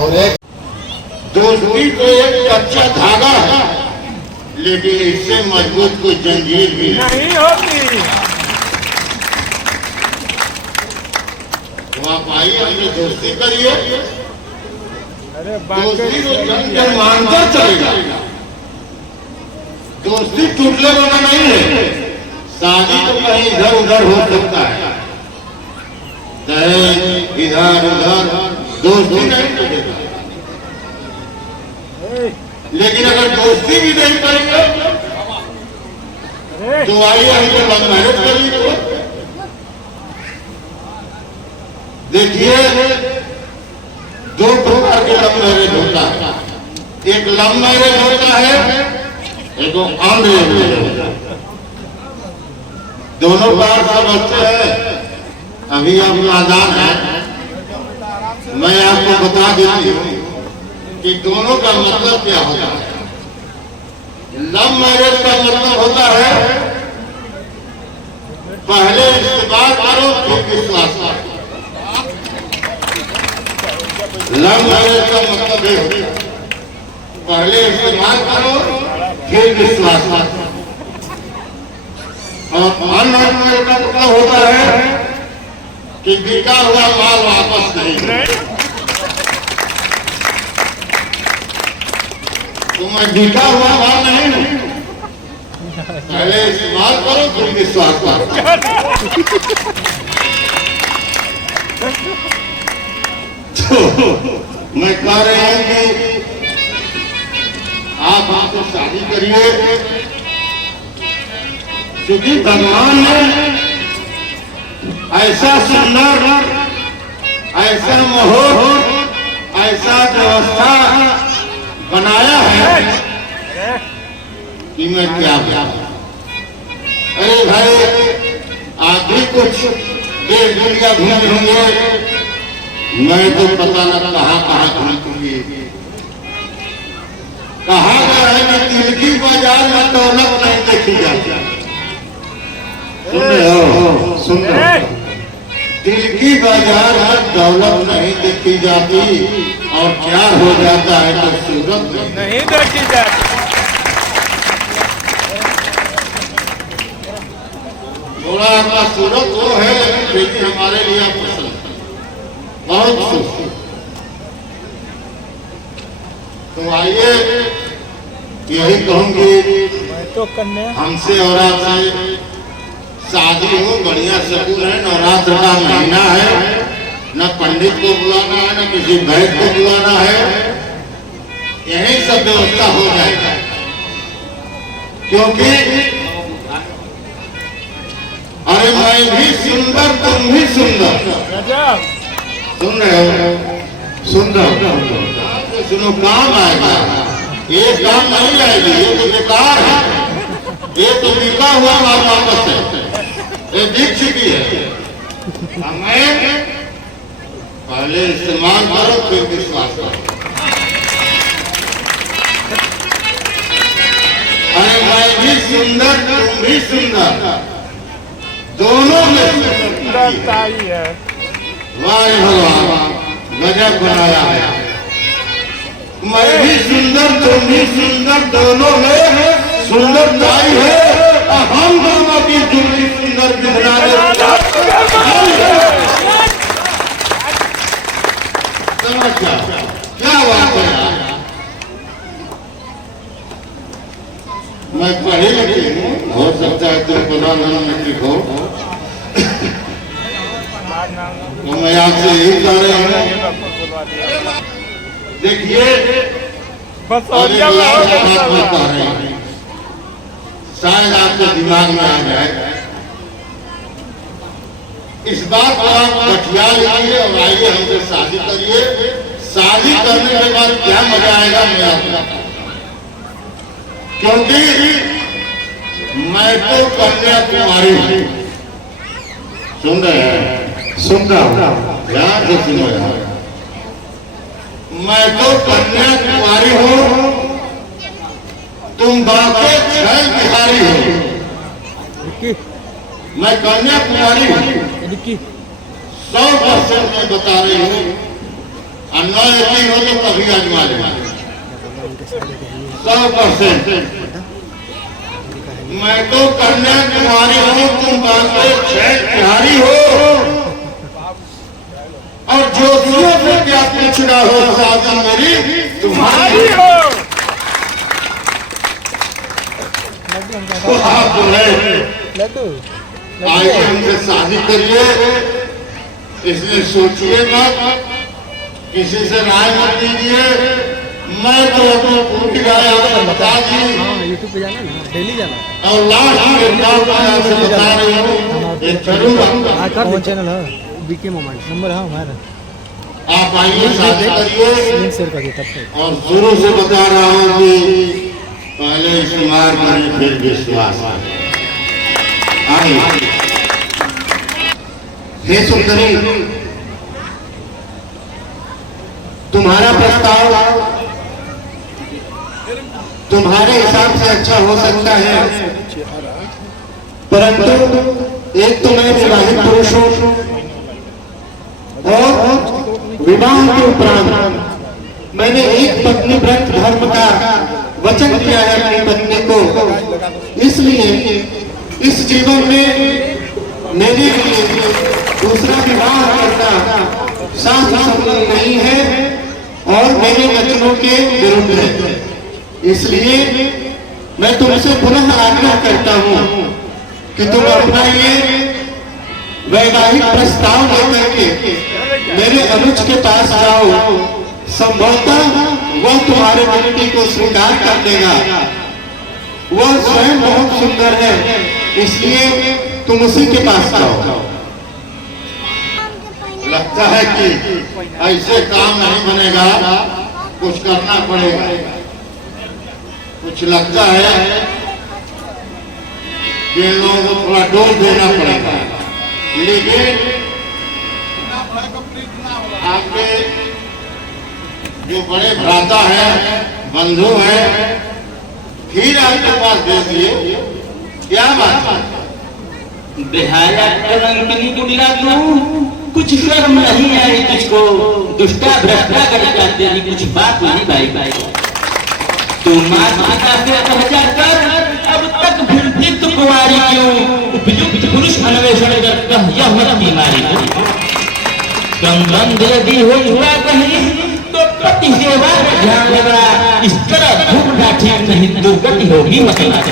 और एक दोस्ती तो एक कच्चा धागा है, लेकिन इससे मजबूत कोई जंजीर भी नहीं होती। तो आप आइए, हमने दोस्ती करिए। दोस्ती तो जन जन मानकर चलेगा, दोस्ती टूटने वाला नहीं है। शादी तो कहीं इधर उधर हो सकता है, दहेज इधर उधर, दोस्ती नहीं टूटेगा। लेकिन अगर दोस्ती भी नहीं करेंगे तो आइए हमको लव मैरिज कर लीजिए। देखिए, दो प्रकार के लव मैरिज होता है, एक लव मैरिज होता है, एक अनरेंज मैरिज होता है। दोनों बार का बच्चे हैं, अभी आप नादान हैं। मैं आपको बता देती हूँ कि दोनों का मतलब क्या होता है। लव मैरिज का मतलब होता है पहले इस्तेमाल करो फिर विश्वास करो। लव मैरिज का मतलब ये होता है पहले इस्तेमाल करो फिर विश्वास करो। और अनलव मैरिज का मतलब होता है कि बिका हुआ माल वापस नहीं। तो मैं बिका हुआ माल नहीं, पहले इस्तेमाल करो फिर विश्वास करो। तो मैं कह रहे हैं कि आप हमसे शादी करिए, क्योंकि भगवान ने ऐसा सुंदर, ऐसा माहौल, ऐसा व्यवस्था बनाया है कि मैं क्या बताऊं। अरे भाई, आप भी कुछ देश दुनिया घूम होंगे, मैं तो पता न कहाँ घूमूंगी। कहा गया है कि तिलकी बाजार में दौलत नहीं देखी जाती। सुन रहे हो? सुन रहे हो? तिलकी बाजार में दौलत नहीं देखी जाती, और क्या हो जाता है तो सूरत नहीं देखी जाती। थोड़ा का सूरत वो है, लेकिन बेटी हमारे लिए पसंद है, बहुत खुश। तो आइए, यही कहूंगी, तो हमसे और आपसे शादी हो, बढ़िया सकून है। नवरात्र का महीना है, न पंडित को बुलाना है, न किसी वैद्य को बुलाना है, यही सब व्यवस्था हो जाएगा। क्योंकि अरे मैं भी सुंदर, तुम भी सुंदर। सुन रहे हो? सुंदर सुनो, काम आएगा। ये काम नहीं आएगी, ये तो बेकार है, ये तो बिका हुआ माल वापस है, ये बिक चुकी है। हमें पहले इस्तेमाल करो फिर विश्वास करो। अरे मैं भी सुंदर, तुम भी सुंदर, दोनों में सुंदरता ही है। वाह भगवान, गजब बनाया है। मैं भी सुंदर, तुम भी सुंदर, दोनों में सुंदरता ही है। हम दोनों की जोड़ी सुंदर क्या बात है। मैं पढ़ी लिखी हूँ, हो सकता है तुम प्रधानमंत्री हो, तो मैं आपसे यही कह रहे हैं। देखिए, शायद आपके दिमाग में आ जाए, इस बात को आप बठिया लीजिए और आइए हमसे शादी करिए। शादी करने के बाद क्या मजा आएगा मैं आपको, क्योंकि मैं तो कन्याकुमारी हूँ। सुन रहे हैं? सुन रहा हूँ, ध्यान से सुनो। मैं तो कन्याकुमारी हूँ, तुम बाके छैल बिहारी हो। मैं कन्याकुमारी हूँ, 100% मैं बता रही हूँ, और न यकीन हो तो कभी आजमा लेना। 100% मैं तो कन्याकुमारी हूँ, तुम बाके छैल बिहारी हो। और ज्योतियों से क्या पूछना हो, शादी मेरी तुम्हारी हो। तो आप आइए हमसे शादी करिए, इसलिए सोचिए मत, किसी से राय मत लीजिए। मैं तो अपनी पूरी राय आपको बता दी, यूट्यूब पे जाना ना, डेली जाना। और लास्ट में एक बात मैं आपसे बता रही हूँ, ये जरूर कौन चैनल है? बीके मोमेंट नंबर है हमारा। आप आइए, शादी करिए। लिंक शेयर करिए तब तक। और शुरू से बता रहा हूँ कि पहले शुमार करें फिर विश्वास। आइए। हे सुंदरी, तुम्हारा प्रस्ताव तुम्हारे हिसाब से अच्छा हो सकता है, परंतु एक तो मैं विवाहित पुरुष हूं, और विवाह के उपरांत मैंने एक पत्नी व्रत धर्म का वचन दिया है अपनी पत्नी को। इसलिए इस जीवन में मेरे लिए दूसरा विवाह करना साफ संभव नहीं है और मेरे वचनों के विरुद्ध है। इसलिए मैं तुमसे पुनः आग्रह करता हूं कि तुम अपना ये वैवाहिक प्रस्ताव लेकर के मेरे अनुज के पास जाओ। संभवतः वह तुम्हारे विनती को स्वीकार कर लेगा। वह स्वयं बहुत सुंदर है, इसलिए तुम उसी के पास जाओ। लगता है कि ऐसे काम नहीं बनेगा, कुछ करना पड़ेगा। कुछ लगता है कि इन लोगों को थोड़ा डोज देना पड़ेगा, लेकिन आपके जो बड़े भ्राता है, बंधु है, फिर आपके पास दे दिए, क्या बात है? बेहाया कलंकिनी कुटिला तू, कुछ शर्म नहीं आई तुझको, दुष्टा भ्रष्टा करता तेरी कुछ बात नहीं भाई। तू माँ पिता से रह जाकर अब तक फिर तू कुंवारी क्यों? उपयुक्त पुरुष अन्वेषण कर यह मत बीमारी को संबंध यदि हुआ कहीं तो पति सेवा में ध्यान लगा। इस तरह धूपना ठीक नहीं, दुर्गति होगी मतलब।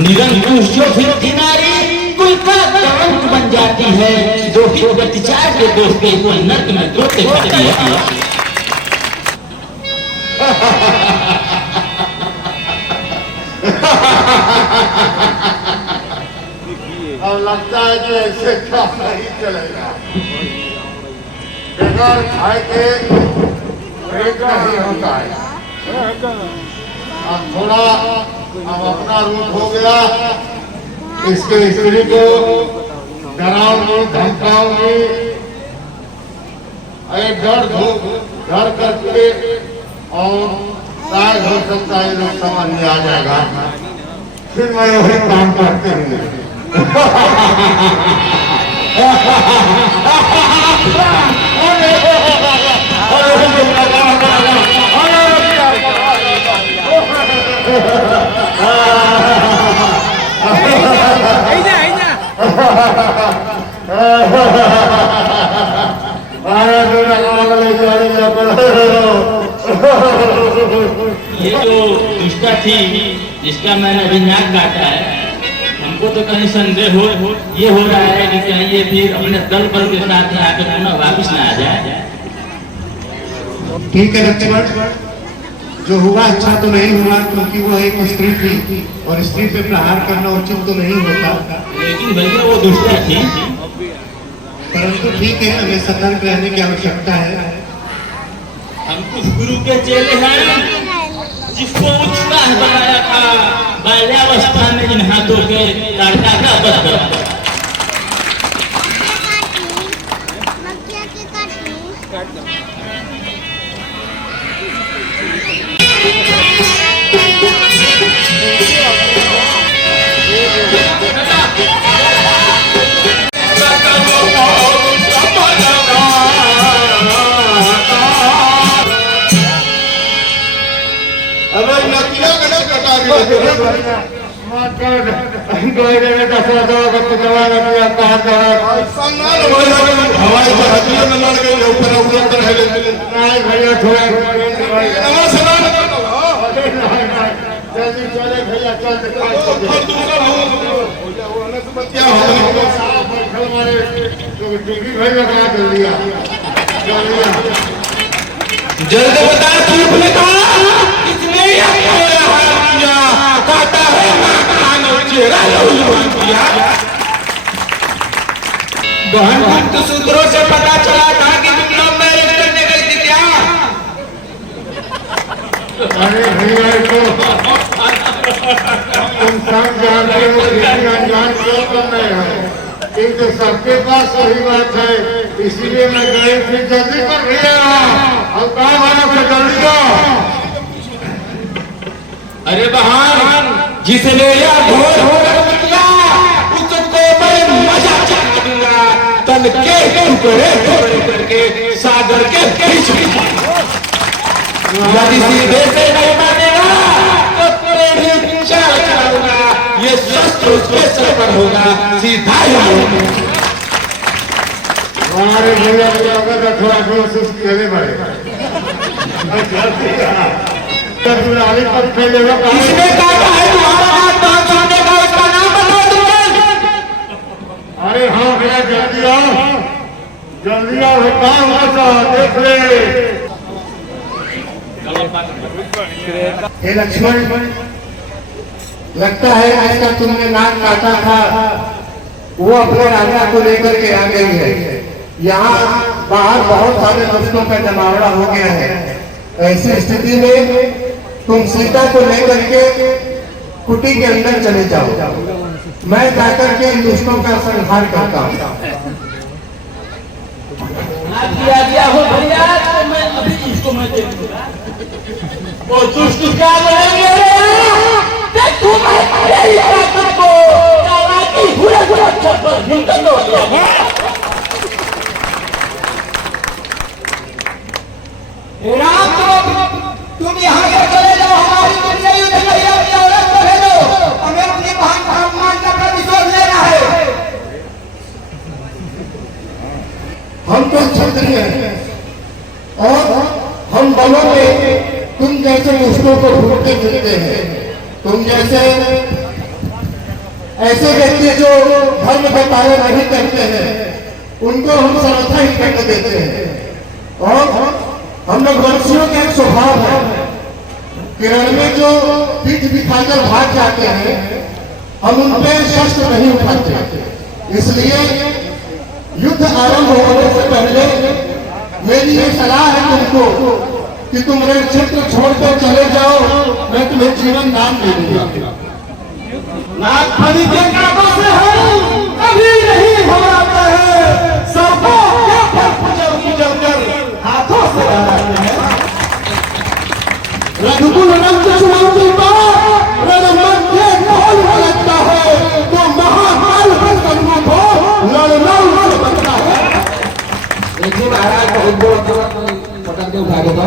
निरंकुश जो फिर नारी कुल का कलंक बन जाती है, जो फिर अत्याचार के दोस्ते को नर्क में दोते करती है। अब लगता है कि ऐसे काम नहीं चलेगा। बगैर खाए के ब्रेक नहीं होता है। अब थोड़ा अब अपना रूप हो गया, इसके स्त्री को डराओगे, धमकाओगे, डर करके, और शायद हो सकता है लोग समझ में आ जाएगा, फिर मैं वही काम करते हूँ। ये जो दुष्टा थी जिसका मैंने अभी नाक काटा है, हमको तो कहीं संदेह ये हो रहा है कि कहीं ये फिर अपने दल बल के साथ में आकर पुनः वापिस ना आ जाए। ठीक है लक्ष्मण, जो हुआ अच्छा तो नहीं हुआ, क्योंकि वो एक स्त्री थी और स्त्री पे प्रहार करना उचित तो नहीं होता। लेकिन भैया वो दुष्टा थी। परंतु ठीक है, हमें सतर्क रहने की आवश्यकता है। हम कुछ गुरु के चेले हैं जिसको उत्साह बनाया था बाल्यावस्था में इन हाथों के लड़का का वध करा। अरे नकिया कने कटा दिया हवाई जहाज में लड़ गई ऊपर उड़कर है नहीं भैया थोड़ा नमस्कार जल्दी चले भैया चल क्या हो हमारे टीवी भाई लगा कर लिया जल्दी बता चुप ने कहा इसने कहता है चेहरा बहन तो सूत्रों से पता चला था कि तुम लोग मैरिज करने गई थी क्या? अरे भैया तो तुम सब जानते हो लेकिन अनजान क्यों कर रहे हो? एक तो सबके पास सही बात है, इसीलिए मैं गई थी जल्दी कर भैया और काम आना से जल्दी आओ। अरे बहन जिसने यह घोर होकर किया उसको मैं मजा चखा दूंगा तन के टुकड़े करके सागर के बीच यदि सीधे से नहीं मानेगा तो तेरी चाल चलाऊंगा ये शस्त्र उसके सर पर होगा सीधा ही हमारे भैया अगर थोड़ा थोड़ा सुस्त खेले पड़े पर खेलेगा इसने कहा है तुम्हारा हाथ बात सुनने का उसका नाम बताओ तुम। अरे हाँ भैया जल्दी आओ काम होता देख ले। हे लक्ष्मण, लगता है ऐसा तुमने नाक काटा था वो अपने राजा को लेकर के आ गई है। यहाँ बाहर बहुत सारे दुष्टों का जमावड़ा हो गया है। ऐसी स्थिति में तुम सीता को लेकर के कुटी के अंदर चले जाओ, मैं जाकर के इन दुष्टों का संहार करता हूँ। दिया हो भैया तो मैं अभी इसको मैं देखूंगा वो दुष्ट क्या बोलेंगे तुम यहाँ से चले जाओ, हमारी दुनिया युद्ध नहीं अपनी औरत को भेजो, हमें अपनी बहन का सम्मान का प्रतिशोध लेना है। हम तो क्षत्रिय हैं और हम बलों में तुम जैसे दुष्टों को ढूंढते फिरते हैं। तुम जैसे ऐसे व्यक्ति जो धर्म का पालन नहीं करते हैं उनको हम सर्वथा ही करने देते हैं। और हम लोग वंशियों का एक स्वभाव है, किरण में जो पीठ दिखाकर भाग जाते हैं हम उन पे शस्त्र नहीं उठाते। इसलिए युद्ध आरंभ होने से पहले मेरी ये सलाह है तुमको कि तुम रण क्षेत्र छोड़कर चले जाओ, मैं तुम्हें जीवन दान दे दूंगा। नागफनी के कांटों से हम कभी नहीं घबराते हैं, सबको कुचल कर हाथों से लड़ाते हैं। रघुकुल रंग चुनौती पर रणमध्य ढोल लगता है तो महाकाल संगीत हो लड़ना बनता है। देखिए महाराज बहुत पटक के उठा के दो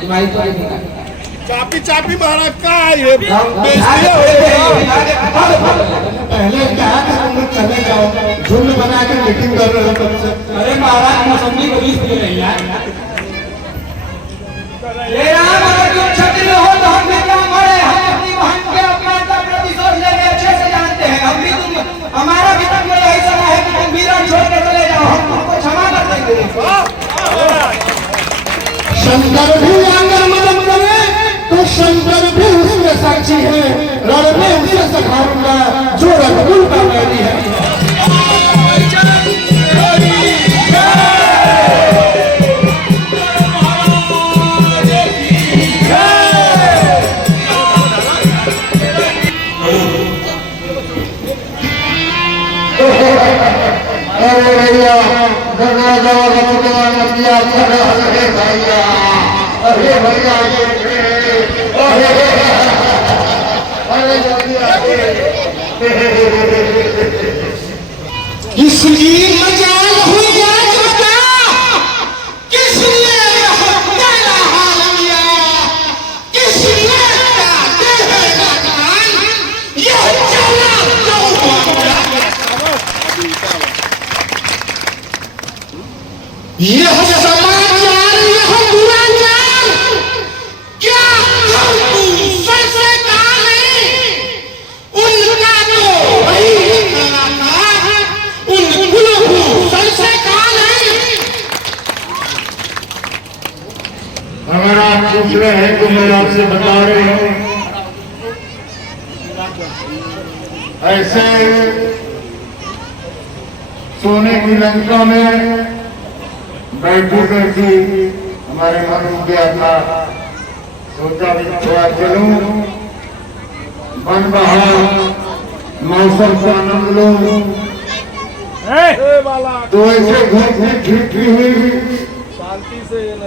तुम्हारी तो चापी चापी महाराज का ये पहले क्या था तुम लोग चले जाओ, झुंड बना के मीटिंग कर रहे हो। अरे महाराज मौसमी को बीस दिए नहीं यार। ये राम अगर तुम क्षत्रिय हो तो हम भी क्या मरे, हम अपनी बहन के अपमान का प्रतिशोध लेने अच्छे से जानते हैं। हम भी तुम हमारा भी तुमको यही सलाह है कि तुम वीरण छोड़ के चले जाओ, हम तुमको क्षमा कर देंगे। शंकर भी आंगर मदद करे तो शंकर भी उसमें साक्षी है, रण में उसे सखाऊंगा जो रघुकुल का बैरी है। अरे भैया गंगा जल नौजवान किया अरे भैया अरे भैया इसकी मजाल हुई आज बता किसने तेरा हाल किया किसने तेरा कान यह चला यह समाचार यह बुरा जान क्या तू सबसे कान है उनका तो वही उन गुरु सबसे कान है। अगर आप पूछ रहे हैं तो मैं आपसे बता रही हूँ ऐसे सोने की लंका में बैठी बैठी हमारे मन हो गया था, सोचा भी थोड़ा चलूं बन बहार मौसम का आनंद लूं, तो ऐसे घूमती हुई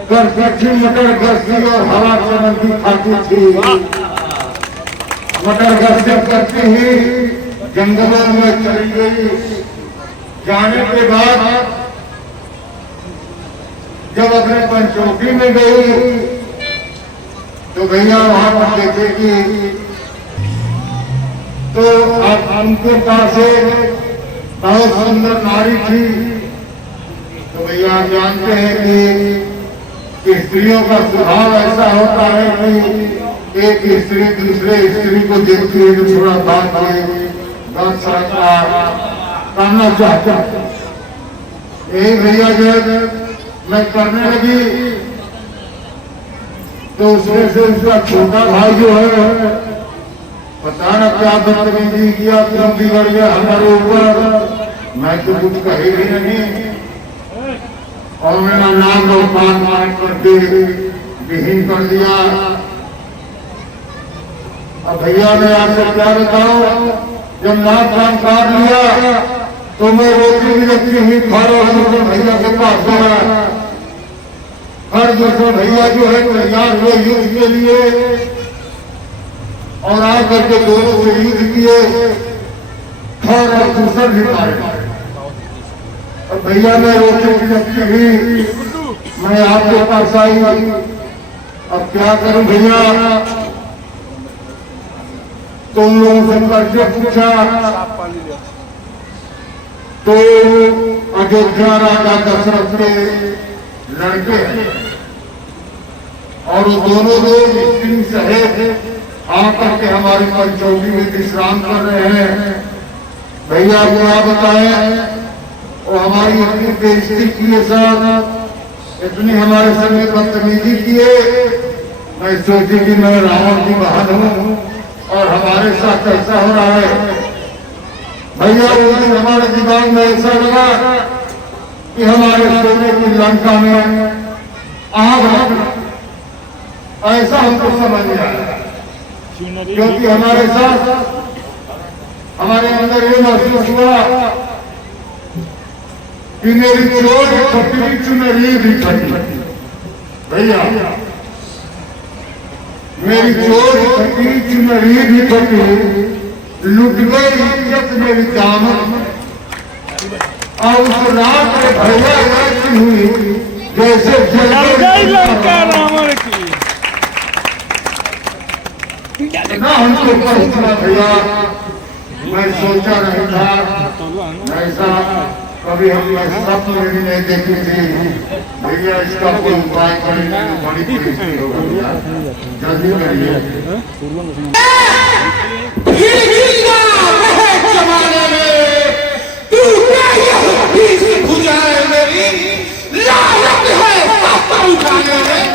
करती मटर गश्ती और हवा चमकती खाती थी। मटर गश्ती करती हुई जंगलों में चली गई। जाने के बाद जब अपने पंचौकी में गई तो भैया वहां पर देखेगी तो अब उनके पास एक बहुत सुंदर नारी थी। तो भैया जानते हैं कि स्त्रियों का स्वभाव ऐसा होता है कि एक स्त्री दूसरे स्त्री को देखती है तो थोड़ा बात करना चाहता है। यही भैया जब मैं करने लगी तो उसमें से उसका छोटा भाई जो है पता न क्या बदतमीजी किया, क्यों बिगड़ गया हमारे ऊपर। मैं तो कुछ कही भी नहीं और मेरा नाम और मान करके विहीन कर दिया। अब भैया मैं आपसे क्या बताऊं, जब नाक कान काट लिया तो मैं रोटी भी रखी हुई खा रहा हूँ। भैया के पास गया, हर दूसरे भैया जो है तैयार हुए युद्ध के लिए और आकर के दोनों से युद्ध किए और दूसर भी मारे। और भैया मैं रोटी भी रखी हुई मैं आपके पास आई। अब क्या करूं भैया, तुम लोगों से करके पूछा तो अयोध्या राजा दशरथ के लड़के हैं और वो दोनों लोग स्त्री सहित आकर के हमारी पंचौकी में विश्राम कर रहे हैं। भैया क्या बताएं, वो हमारी इतनी बेइज्जती किए साहब, इतनी हमारे संग बदतमीजी किए। मैं सोची कि मैं रावण की बहन हूँ और हमारे साथ ऐसा हो रहा है। भैया वो दिन हमारे दिमाग में ऐसा लगा कि हमारे सोने की लंका में आग लगना, ऐसा हमको समझ में आया। क्योंकि हमारे साथ हमारे अंदर ये महसूस हुआ कि मेरी चोट फटी चुनरी भी फटी। भैया मेरी चोट फटी चुनरी भी फटी, लुट गई इज्जत मेरी दामन। और उस रात में भैया ऐसी हुई जैसे जल गई लंका रावण की। ना हमको पहुंचना भैया, मैं सोचा नहीं था ऐसा कभी हमने स्वप्न में भी नहीं देखी थी। भैया इसका कोई उपाय करेंगे तो बड़ी परिस्थिति होगा, जल्दी करिए। जमाने में तू क्या बुझाए मेरी लालच है उठाने में।